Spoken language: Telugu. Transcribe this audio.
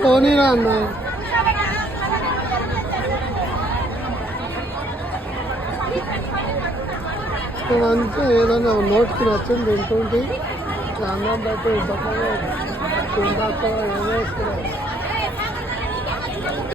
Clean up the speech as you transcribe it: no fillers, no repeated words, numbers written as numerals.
పోనీరా అన్న అంతే ఏదన్నా నోటికి నచ్చింది తింటుంటే అన్నం బట్టి బట్టలు తిందాక ఏమేస్తున్నారు.